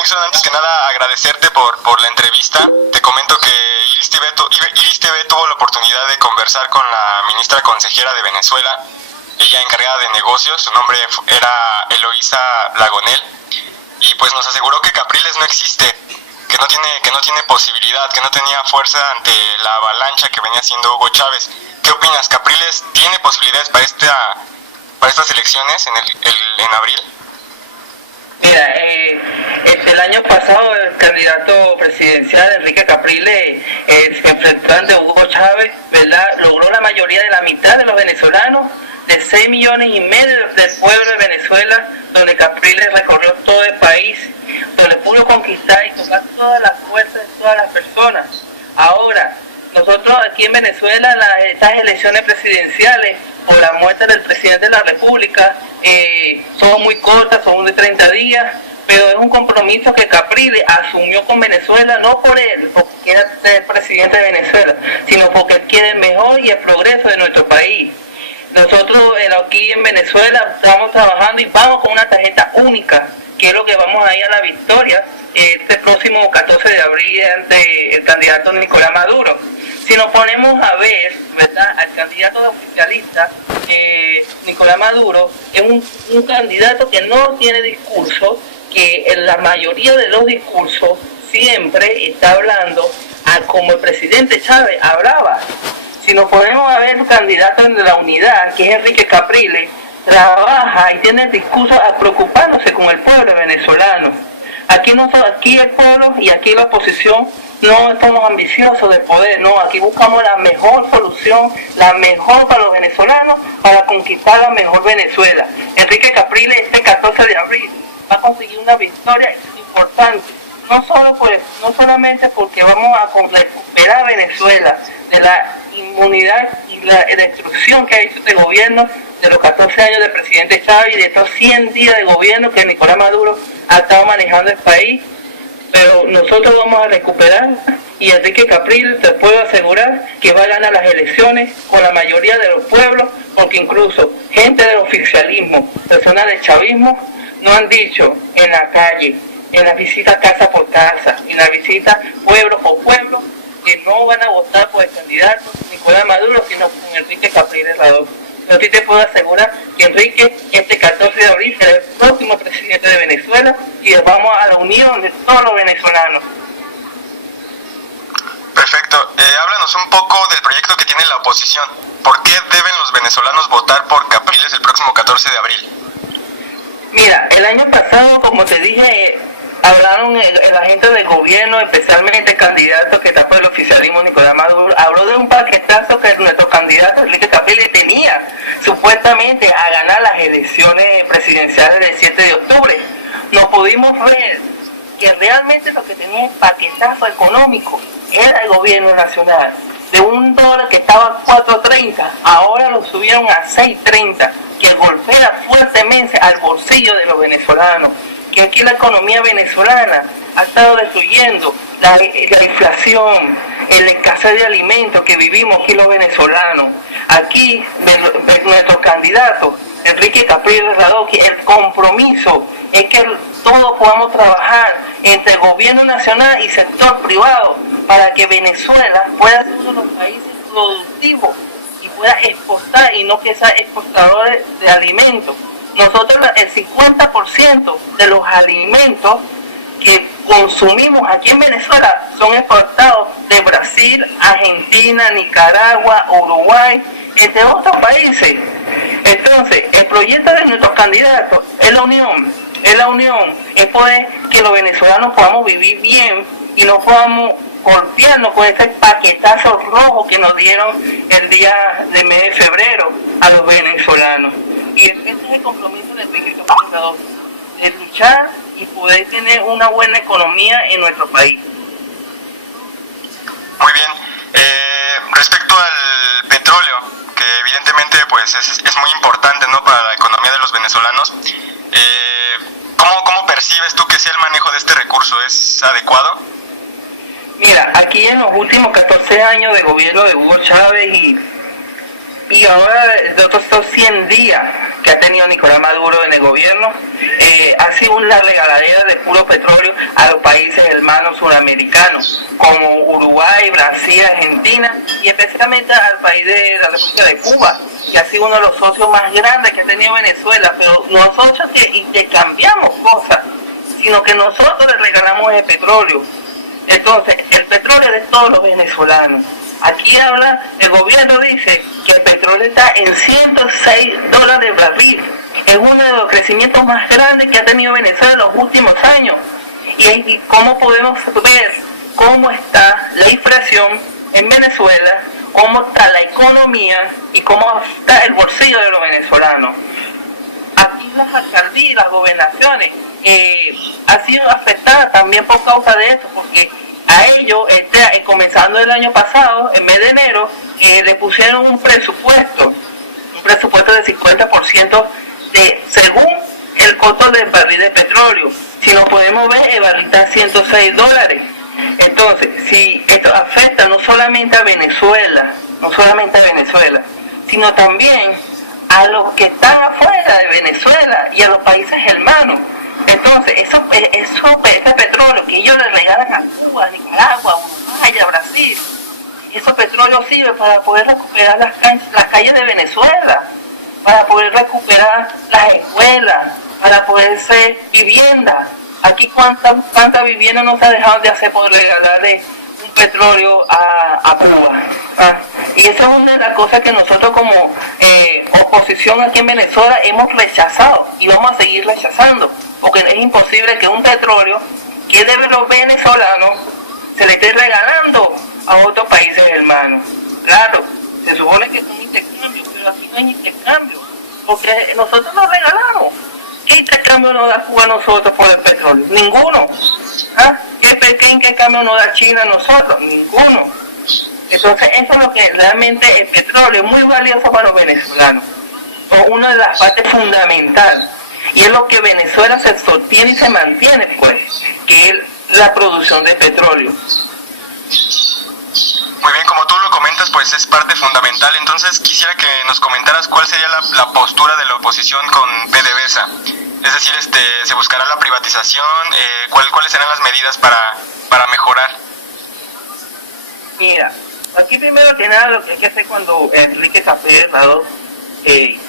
Nixon, antes que nada agradecerte por la entrevista. Te comento que Iris TV tuvo la oportunidad de conversar con la ministra consejera de Venezuela, ella encargada de negocios, su nombre era Eloísa Lagonel, y pues nos aseguró que Capriles no existe, que no tiene posibilidad, que no tenía fuerza ante la avalancha que venía haciendo Hugo Chávez. ¿Qué opinas? ¿Capriles tiene posibilidades para estas elecciones en abril? Mira, el año pasado el candidato presidencial Enrique Capriles se enfrentó ante Hugo Chávez, ¿verdad? Logró la mayoría de la mitad de los venezolanos, de 6,5 millones del pueblo de Venezuela, donde Capriles recorrió todo el país, donde pudo conquistar y tocar todas las fuerzas de todas las personas. Ahora, nosotros aquí en Venezuela, estas elecciones presidenciales, por la muerte del presidente de la República, son muy cortas, son de 30 días, pero es un compromiso que Capriles asumió con Venezuela, no por él, porque quiere ser presidente de Venezuela, sino porque él quiere el mejor y el progreso de nuestro país. Nosotros aquí en Venezuela estamos trabajando y vamos con una tarjeta única, que es lo que vamos a ir a la victoria este próximo 14 de abril ante el candidato Nicolás Maduro. Si nos ponemos a ver, ¿verdad?, al candidato oficialista, Nicolás Maduro es un candidato que no tiene discurso, que en la mayoría de los discursos siempre está hablando como el presidente Chávez hablaba. Si nos ponemos a ver el candidato de la unidad, que es Enrique Capriles, trabaja y tiene el discurso preocupándose con el pueblo venezolano. Aquí el pueblo y aquí la oposición no estamos ambiciosos de poder, no, aquí buscamos la mejor solución, la mejor para los venezolanos, para conquistar la mejor Venezuela. Enrique Capriles este 14 de abril va a conseguir una victoria importante, no solamente porque vamos a recuperar Venezuela de la inmunidad y la destrucción que ha hecho este gobierno de los 14 años del presidente Chávez y de estos 100 días de gobierno que Nicolás Maduro ha estado manejando el país, pero nosotros vamos a recuperar y Enrique Capriles te puedo asegurar que va a ganar las elecciones con la mayoría de los pueblos, porque incluso gente del oficialismo, personas del chavismo, no han dicho en la calle, en las visitas casa por casa, en las visitas pueblo por pueblo, que no van a votar por el candidato Nicolás Maduro, sino con Enrique Capriles Radón. Yo sí te puedo asegurar que Enrique este 14 de abril será el próximo presidente de Venezuela y vamos a la unión de todos los venezolanos. Perfecto. Háblanos un poco del proyecto que tiene la oposición. ¿Por qué deben los venezolanos votar por Capriles el próximo 14 de abril? Mira, el año pasado, como te dije, hablaron el agente del gobierno, especialmente el candidato que está por el oficialismo, Nicolás Maduro, habló de un paquetazo que nuestro candidato Enrique Capriles tenía supuestamente a ganar las elecciones presidenciales del 7 de octubre. No pudimos ver que realmente lo que tenía el paquetazo económico era el gobierno nacional. De $1 que estaba a 4.30, ahora lo subieron a 6.30, que golpea fuertemente al bolsillo de los venezolanos. Que aquí la economía venezolana ha estado destruyendo la inflación, la escasez de alimentos que vivimos aquí los venezolanos. Aquí, de nuestro candidato, Enrique Capriles Radón, el compromiso es que todos podamos trabajar entre el gobierno nacional y sector privado para que Venezuela pueda ser uno de los países productivos y pueda exportar y no que sea exportador de alimentos. Nosotros el 50% de los alimentos que consumimos aquí en Venezuela son exportados de Brasil, Argentina, Nicaragua, Uruguay, entre otros países. Entonces, el proyecto de nuestros candidatos es la unión, es poder que los venezolanos podamos vivir bien y no podamos golpearnos con este paquetazo rojo que nos dieron el día de mes de febrero a los venezolanos. Y ese es el compromiso de Enrique Capriles Radón, de luchar y poder tener una buena economía en nuestro país. Muy bien. Respecto al petróleo, que evidentemente pues es muy importante, ¿no?, para la economía de los venezolanos, ¿cómo percibes tú que sea el manejo de este recurso? ¿Es adecuado? Mira, aquí en los últimos 14 años de gobierno de Hugo Chávez y ahora de otros 100 días que que ha tenido Nicolás Maduro en el gobierno ha sido una regaladera de puro petróleo a los países hermanos suramericanos como Uruguay, Brasil, Argentina y especialmente al país de la República de Cuba, que ha sido uno de los socios más grandes que ha tenido Venezuela. Pero nosotros intercambiamos cosas, sino que nosotros le regalamos el petróleo. Entonces, el petróleo es de todos los venezolanos. Aquí habla, el gobierno dice que el petróleo está en $106 el barril. Es uno de los crecimientos más grandes que ha tenido Venezuela en los últimos años. Y cómo podemos ver cómo está la inflación en Venezuela, cómo está la economía y cómo está el bolsillo de los venezolanos. Aquí las alcaldías, las gobernaciones han sido afectadas también por causa de esto, porque a ellos, comenzando el año pasado, en mes de enero, le pusieron un presupuesto de 50% según el costo del barril de petróleo. Si nos podemos ver, el barril está a $106. Entonces, si esto afecta no solamente a Venezuela, sino también a los que están afuera de Venezuela y a los países hermanos. Entonces, ese petróleo que ellos le regalan a Cuba, a Nicaragua, a Uruguay, a Brasil, esos petróleos sirven para poder recuperar las calles de Venezuela, para poder recuperar las escuelas, para poder ser vivienda. Aquí cuántas viviendas no se ha dejado de hacer por regalarle un petróleo a Cuba. Y esa es una de las cosas que nosotros como oposición aquí en Venezuela hemos rechazado y vamos a seguir rechazando, porque es imposible que un petróleo que es de los venezolanos se le esté regalando a otros países hermanos. Claro, se supone que es un intercambio, pero aquí no hay intercambio, porque nosotros nos regalamos. ¿Qué intercambio nos da Cuba a nosotros por el petróleo? Ninguno. ¿Qué intercambio nos da China a nosotros? Ninguno. Entonces eso es lo que realmente el petróleo es muy valioso para los venezolanos, o una de las partes fundamentales, y es lo que Venezuela se sostiene y se mantiene, pues, que es la producción de petróleo. Muy bien, como tú lo comentas, pues es parte fundamental. Entonces quisiera que nos comentaras cuál sería la postura de la oposición con PDVSA. Es decir, se buscará la privatización, ¿cuáles serán las medidas para mejorar? Mira, aquí primero que nada lo que hay que hacer cuando Enrique Capriles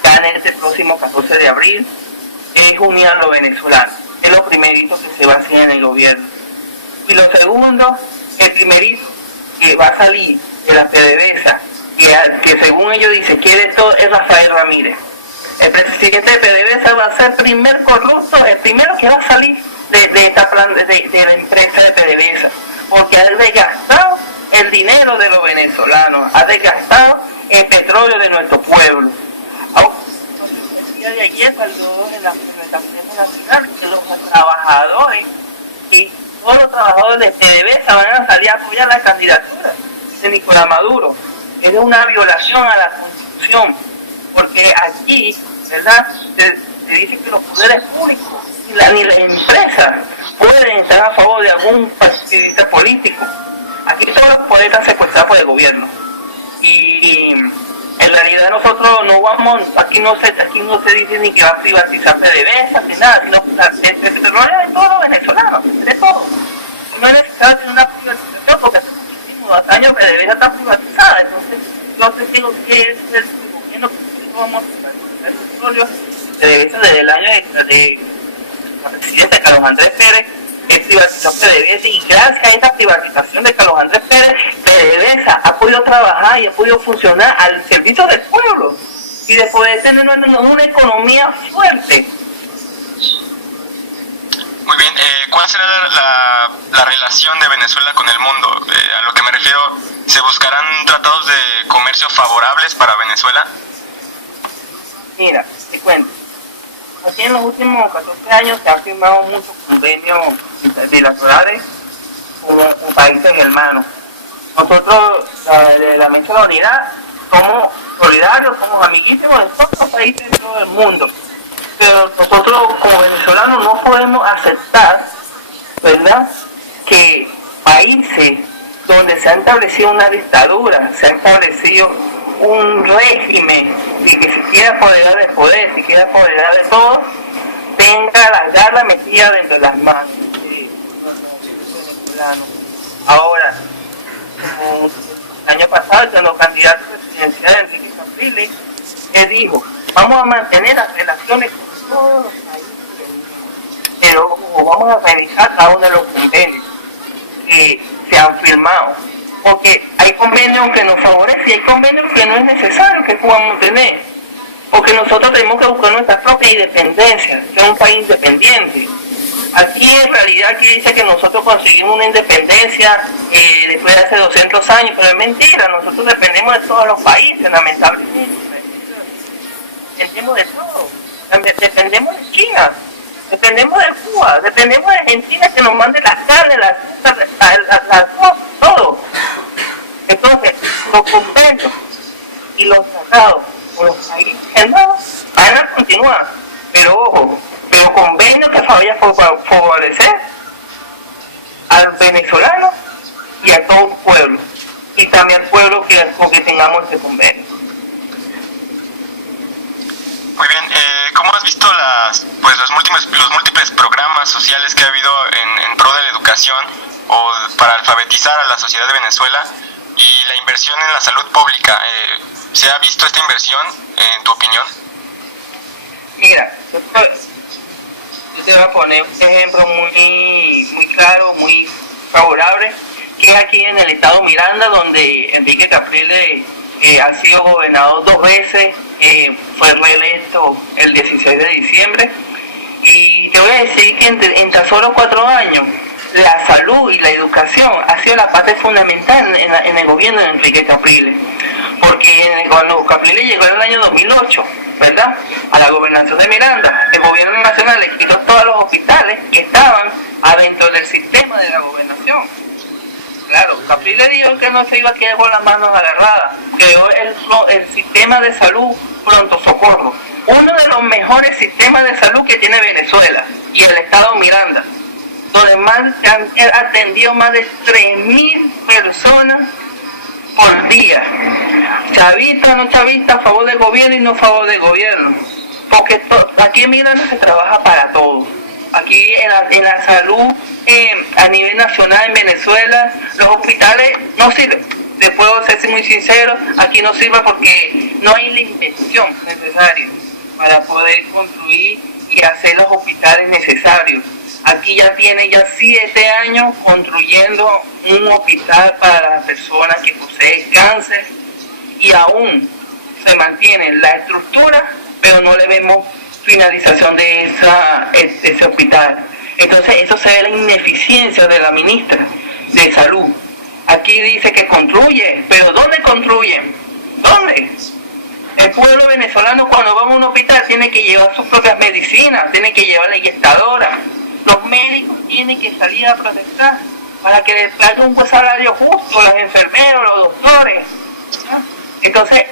gane este próximo 14 de abril es unir a los venezolanos. Es lo primerito que se va a hacer en el gobierno. Y lo segundo, el primerito que va a salir de la PDVSA, que según ellos dicen quiere todo, es Rafael Ramírez. El presidente de PDVSA va a ser el primer corrupto, el primero que va a salir de la empresa de PDVSA, porque ha desgastado el dinero de los venezolanos, ha desgastado el petróleo de nuestro pueblo. El día de ayer salió en la presentación nacional que los trabajadores y todos los trabajadores de PDVSA van a salir a apoyar la candidatura de Nicolás Maduro. Es una violación a la Constitución, porque aquí, ¿verdad?, se dice que los poderes públicos ni las empresas pueden estar a favor de algún partidista político. Aquí todos los poderes están secuestrados por el gobierno. Y en realidad nosotros no vamos, aquí no se dice ni que va a privatizar PDVSA ni nada, sino el petróleo de todos los venezolanos, de todo. No es necesario tener una privatización porque hace muchísimos años PDVSA está privatizada. Entonces yo tengo que es el gobierno que vamos a privatizar el petróleo. PDVSA desde el año de la presidencia de Carlos Andrés Pérez privatizó PDVSA, y gracias a esta privatización de Carlos Andrés Pérez, PDVSA ha podido trabajar y ha podido funcionar al servicio del pueblo y de poder tener una economía fuerte. Muy bien, ¿cuál será la relación de Venezuela con el mundo? A lo que me refiero, ¿se buscarán tratados de comercio favorables para Venezuela? Mira, te cuento. Aquí en los últimos 14 años se han firmado muchos convenios bilaterales con países hermanos. Nosotros, de la Mesa de la Unidad, somos solidarios, somos amiguísimos de todos los países de todo el mundo. Pero nosotros como venezolanos no podemos aceptar, ¿verdad?, que países donde se ha establecido una dictadura, se ha establecido un régimen de que se quiera apoderar del poder, se quiera apoderar de todo, tenga la garra metida dentro de las manos de los venezolanos. Ahora, como el año pasado, cuando candidato presidencial Enrique Capriles, él dijo, vamos a mantener las relaciones con todos los países, pero vamos a revisar cada uno de los convenios que se han firmado, porque hay convenios que nos favorecen y hay convenios que no es necesario que podamos tener, porque nosotros tenemos que buscar nuestra propia independencia, ser un país independiente. Aquí en realidad aquí dice que nosotros conseguimos una independencia después de hace 200 años, pero es mentira, nosotros dependemos de todos los países, lamentablemente. Dependemos de todo, dependemos de China, dependemos de Cuba, dependemos de Argentina que nos mande las carnes, las cosas, todo. Entonces, los convenios y los tratados con los países hermanos van a continuar, pero ojo, pero convenios que vayan a favorecer al venezolano y a todo un pueblo, y también al pueblo con que tengamos este convenio. Muy bien, ¿cómo has visto los múltiples programas sociales que ha habido en pro de la educación o para alfabetizar a la sociedad de Venezuela y la inversión en la salud pública? ¿Se ha visto esta inversión, en tu opinión? Mira, yo te voy a poner un ejemplo muy claro, muy favorable, que es aquí en el estado Miranda, donde Enrique Capriles ha sido gobernador 2 veces, fue reelecto el 16 de diciembre, y te voy a decir que en tan solo 4 años la salud y la educación ha sido la parte fundamental en el gobierno de Enrique Capriles, porque cuando Capriles llegó en el año 2008, ¿verdad?, a la gobernación de Miranda, el gobierno nacional le quitó todos los hospitales que estaban adentro del sistema de la gobernación. Claro, Capriles dijo que no se iba a quedar con las manos agarradas, creó el sistema de salud Pronto Socorro, uno de los mejores sistemas de salud que tiene Venezuela y el estado Miranda, donde se han atendido más de 3.000 personas por día, chavista, no chavista, a favor del gobierno y no a favor del gobierno, porque aquí en Miranda se trabaja para todo. Aquí en la salud a nivel nacional en Venezuela, los hospitales no sirven. Les puedo ser muy sincero, aquí no sirve porque no hay la inversión necesaria para poder construir y hacer los hospitales necesarios. Aquí ya tiene 7 años construyendo un hospital para las personas que poseen cáncer y aún se mantiene la estructura, pero no le vemos finalización de ese hospital. Entonces eso se ve la ineficiencia de la ministra de Salud. Aquí dice que construye, pero ¿dónde construyen? ¿Dónde? El pueblo venezolano cuando va a un hospital tiene que llevar sus propias medicinas, tiene que llevar la inyectadora. Los médicos tienen que salir a protestar para que les paguen un buen salario justo, los enfermeros, los doctores. Entonces,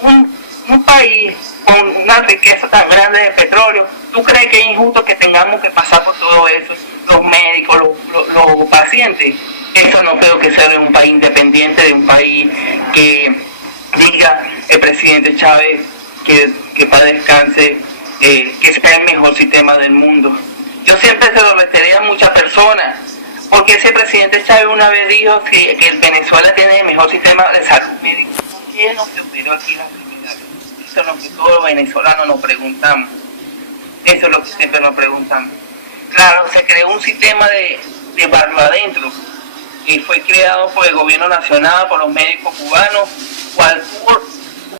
un país con una riqueza tan grande de petróleo, ¿tú crees que es injusto que tengamos que pasar por todo eso? Los médicos, los pacientes. Eso no creo que sea de un país independiente, de un país que diga el presidente Chávez que para descanse, que sea el mejor sistema del mundo. Yo siempre se lo refería a muchas personas, porque ese presidente Chávez una vez dijo que el Venezuela tiene el mejor sistema de salud médica. ¿Por qué no se operó aquí en la comunidad? Eso es lo que todos los venezolanos nos preguntamos. Eso es lo que siempre nos preguntamos. Claro, se creó un sistema de barrio adentro, que fue creado por el gobierno nacional, por los médicos cubanos, cual